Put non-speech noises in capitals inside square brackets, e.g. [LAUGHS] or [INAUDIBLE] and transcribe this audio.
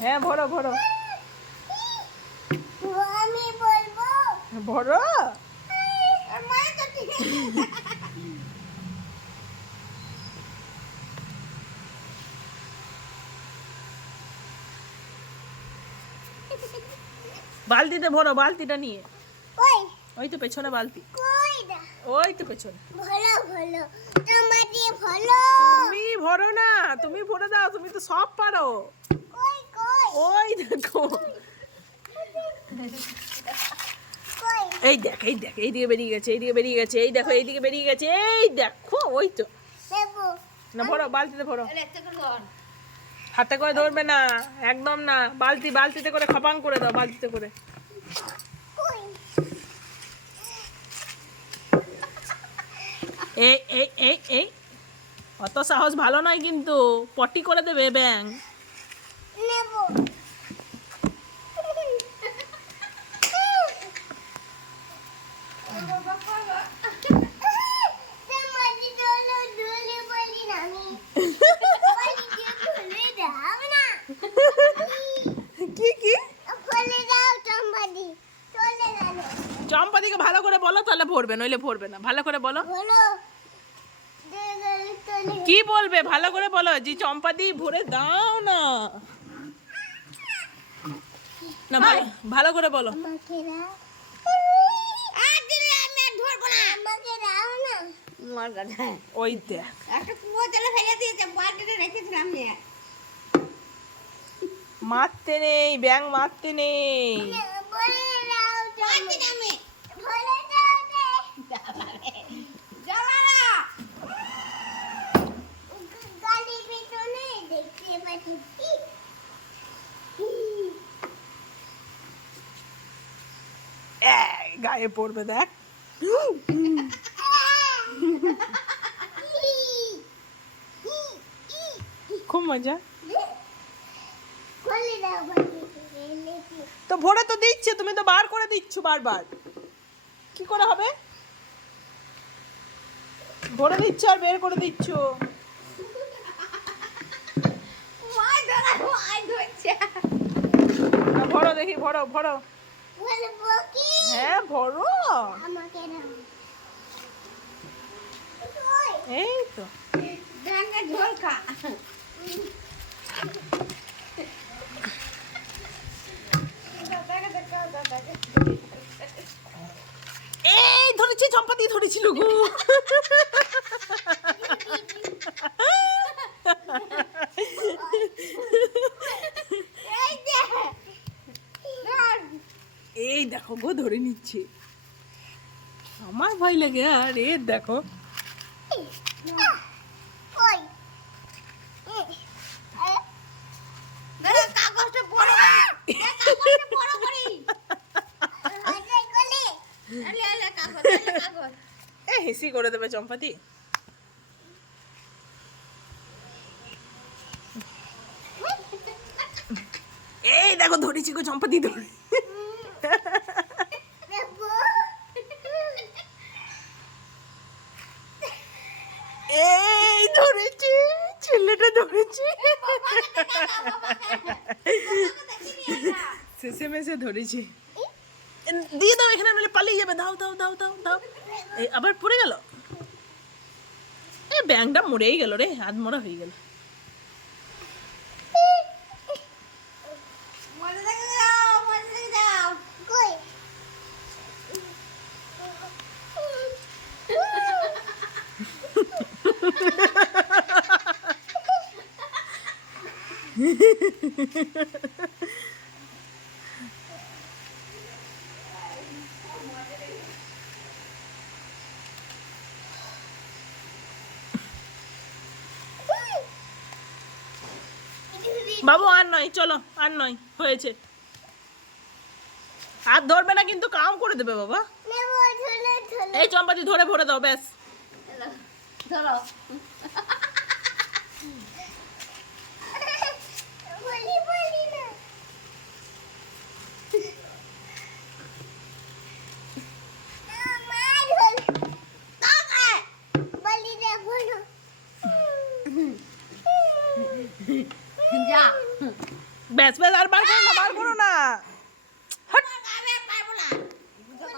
হ্যাঁ ভরো ভরো। আমি বলব। ভরো? বালতিতে ভরো বালতিটা নিয়ে। ওই। তো পেছনে বালতি। কই না? ওই তো পেছনে। তোমার দিয়ে ভালো তুমি ভরো না তুমি ভরে দাও তুমি তো সব পারো। ওই দেখো। এই দেখ এই দেখ এইদিকে বেরিয়ে গেছে এইদিকে বেরিয়ে গেছে এই দেখো এইদিকে বেরিয়ে গেছে এই দেখো ওই তো। না ভরো বালতিতে ভরো। হাতে করে ধরবে না একদম না। বালতি বালতিতে করে খপাং করে দাও বালতিতে করে। এই এই এই এই। অত সাহস ভালো নয় কিন্তু পটি করে দেবে ব্যাং নেব তোমার দিয়ে দোলে দোলে বলি না আমি বলি দিয়ে খুলে দাও না কি চম্পাদিকে ভালো করে বলো, তাহলে ভরবে, নইলে ভরবে না। ভালো করে বলো। কি বলবে? ভালো করে বলো। জি, চম্পাদি, ভরে দাও না। না, ভালো করে বলো আমাকে দাও আর দিলে আমি আর ধরবো না আমাকে দাও না মার গাধায় ওই দেখ। একটা কুয়ো তেলে ফেলে দিয়েছে বালতিটা রেখেছিলাম নিয়ে মারতে নেই ব্যাং মারতে নেই। গায়ে পড়বে দেখ। [LAUGHS] খুব মজা। [LAUGHS] তো ভরে তো দিচ্ছে তুমি তো বার করে দিচ্ছ বারবার। কি করে হবে? ভরে দিচ্ছ আর বের করে দিচ্ছ। ভরো দেখি ভরো ভরো। হ্যাঁ ভরো। আমাকে এই তো এই ধরেছি চম্পাতি ধরেছিল গো এই এই দেখো গো, ধরে নিচ্ছে। আমার ভয় লাগে আর, এ দেখো। হেসি করে দেবে চম্পাতি। এই দেখো ধরেছি গো চম্পাতি ধরে দেবো এই ধরেছি ছেলেটা ধরেছি। শেষে মেসে ধরেছি। দিয়ে দাও এখানে নাহলে পালিয়ে যাবে। দাও দাও দাও দাও দাও। এই আবার পড়ে গেল? এ ব্যাংকটা মরেই গেল রে হাত মরা হয়ে গেল। মজা দেখে দাও মজা দেখে দাও কই বাবু, আর নয়, চলো, আর নয়, হয়েছে। আর ধরবে না কিন্তু কাম করে দেবে, বাবা। এই চম্পাতি, ধরে ভরে দাও, ব্যাস। ধরো বলি বলি না আমার ঝুল তাকায় বলি দে বলো যা ব্যাস ব্যাস আর বার করো না বার করো না।